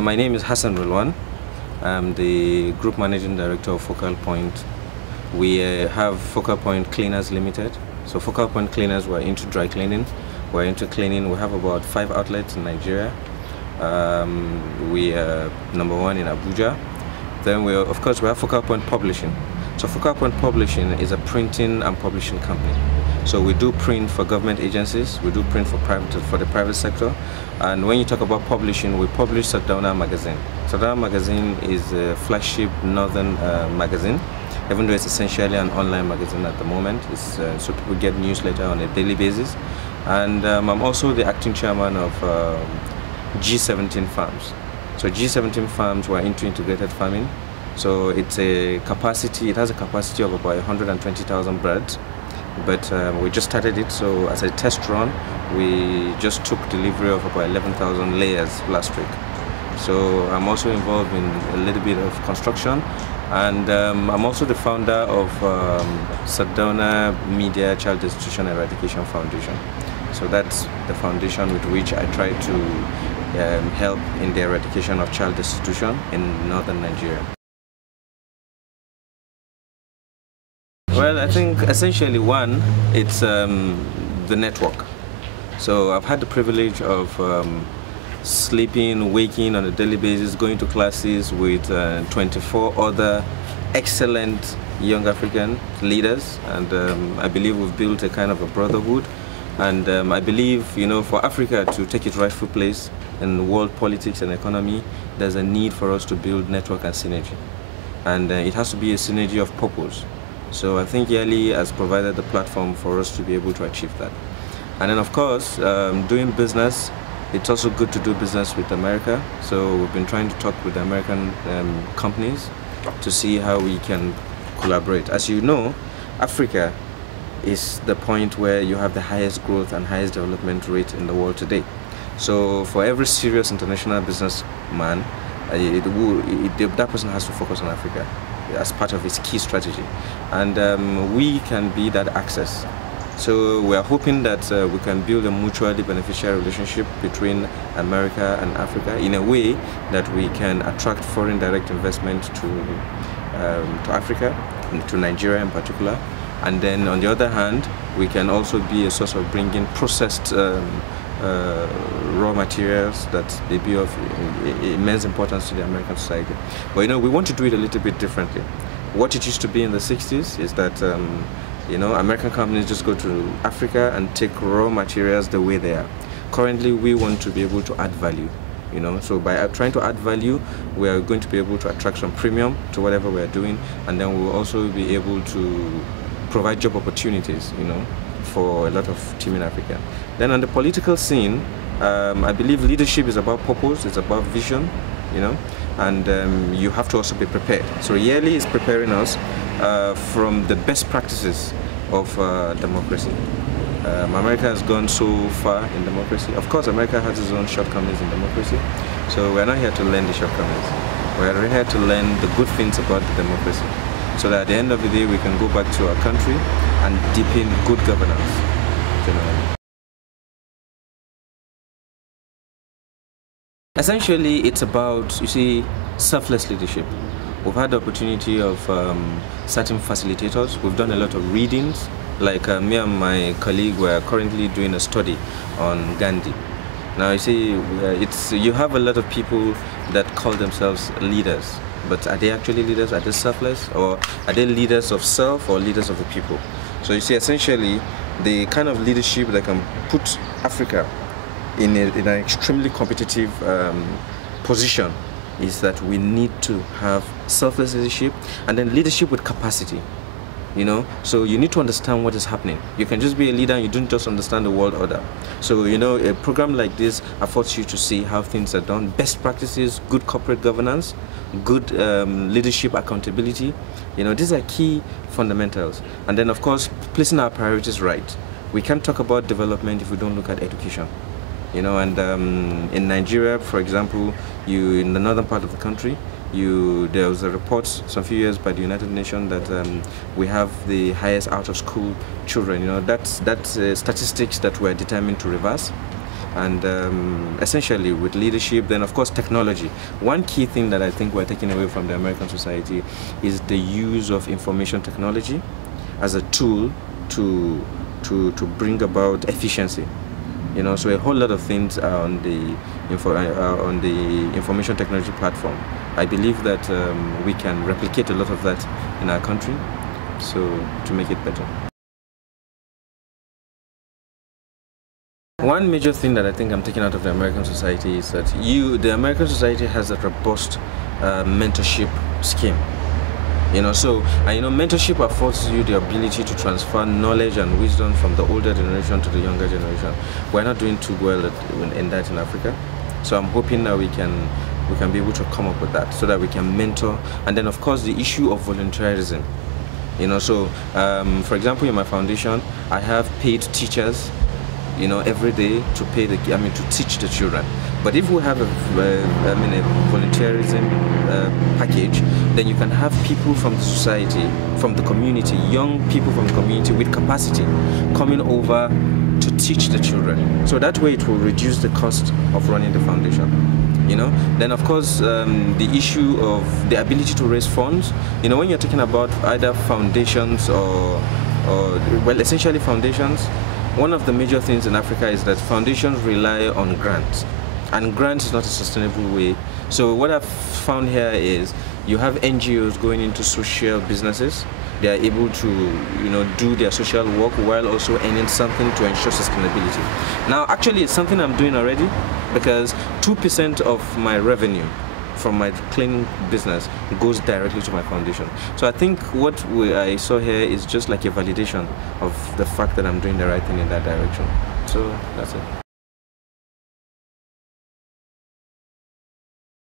My name is Hassan Rilwan. I'm the Group Managing Director of Focal Point. We have Focal Point Cleaners Limited. So Focal Point Cleaners, we're into dry cleaning. We're into cleaning. We have about 5 outlets in Nigeria. We are #1 in Abuja. Then of course, we have Focal Point Publishing. So Focal Point Publishing is a printing and publishing company. So we do print for government agencies, we do print for the private sector. And when you talk about publishing, we publish Sardauna magazine. Sardauna magazine is a flagship northern magazine, even though it's essentially an online magazine at the moment. So people get newsletter on a daily basis. And I'm also the acting chairman of G17 Farms. So G17 Farms, we're into integrated farming. So it has a capacity of about 120,000 birds. But we just started it, so as a test run, we just took delivery of about 11,000 layers last week. So I'm also involved in a little bit of construction, and I'm also the founder of Sardauna Media Child Destitution Eradication Foundation. So that's the foundation with which I try to help in the eradication of child destitution in northern Nigeria. Well, I think essentially one, it's the network. So I've had the privilege of sleeping, waking on a daily basis, going to classes with 24 other excellent young African leaders, and I believe we've built a kind of a brotherhood. And I believe, for Africa to take its rightful place in world politics and economy, there's a need for us to build network and synergy. And it has to be a synergy of purpose. So I think Yali has provided the platform for us to be able to achieve that. And then of course, doing business, it's also good to do business with America. So we've been trying to talk with the American companies to see how we can collaborate. As you know, Africa is the point where you have the highest growth and highest development rate in the world today. So for every serious international businessman, that person has to focus on Africa as part of its key strategy, and we can be that access. So we are hoping that we can build a mutually beneficial relationship between America and Africa in a way that we can attract foreign direct investment to Africa, to Nigeria in particular. And then on the other hand, we can also be a source of bringing processed raw materials that may be of immense importance to the American society. But we want to do it a little bit differently. What it used to be in the 60s is that American companies just go to Africa and take raw materials the way they are. Currently, we want to be able to add value. So by trying to add value, we are going to be able to attract some premium to whatever we are doing, and then we will also be able to provide job opportunities, for a lot of team in Africa. Then on the political scene, I believe leadership is about purpose, it's about vision, and you have to also be prepared. So Yearly is preparing us from the best practices of democracy. America has gone so far in democracy. Of course, America has its own shortcomings in democracy, so we're not here to learn the shortcomings. We're here to learn the good things about the democracy, so that at the end of the day we can go back to our country and deepen good governance generally. Essentially, it's about, selfless leadership. We've had the opportunity of certain facilitators. We've done a lot of readings. Like me and my colleague were currently doing a study on Gandhi. Now you have a lot of people that call themselves leaders. But are they actually leaders? Are they selfless? Or are they leaders of self or leaders of the people? So essentially, the kind of leadership that can put Africa in an extremely competitive position is that we need to have selfless leadership, and then leadership with capacity. So you need to understand what is happening. You can just be a leader and you don't just understand the world order. So a program like this affords you to see how things are done, best practices, good corporate governance, good leadership accountability. These are key fundamentals. And then of course, placing our priorities right. We can't talk about development if we don't look at education. And in Nigeria, for example, in the northern part of the country, there was a report some few years by the United Nations that we have the highest out-of-school children. That's statistics that we're determined to reverse. and essentially with leadership, then of course technology. One key thing that I think we're taking away from the American society is the use of information technology as a tool to bring about efficiency. You know, so a whole lot of things are on the information technology platform. I believe that we can replicate a lot of that in our country, so to make it better. One major thing that I think I'm taking out of the American society is that the American society has a robust mentorship scheme. You know, so mentorship affords you the ability to transfer knowledge and wisdom from the older generation to the younger generation. We're not doing too well in that in Africa, so I'm hoping that we can be able to come up with that, so that we can mentor. And then of course the issue of volunteerism. You know, so for example, in my foundation, I have paid teachers, you know, every day to to teach the children. But if we have a volunteerism package, then you can have people from the society, from the community, young people from the community with capacity coming over to teach the children. So that way it will reduce the cost of running the foundation. You know, then of course the issue of the ability to raise funds. You know, when you're talking about either foundations or well, essentially foundations, one of the major things in Africa is that foundations rely on grants, and grants is not a sustainable way. So what I've found here is you have NGOs going into social businesses. They are able to, you know, do their social work while also earning something to ensure sustainability. Now, actually, it's something I'm doing already, because 2% of my revenue from my cleaning business goes directly to my foundation. So I think what I saw here is just like a validation of the fact that I'm doing the right thing in that direction. So that's it.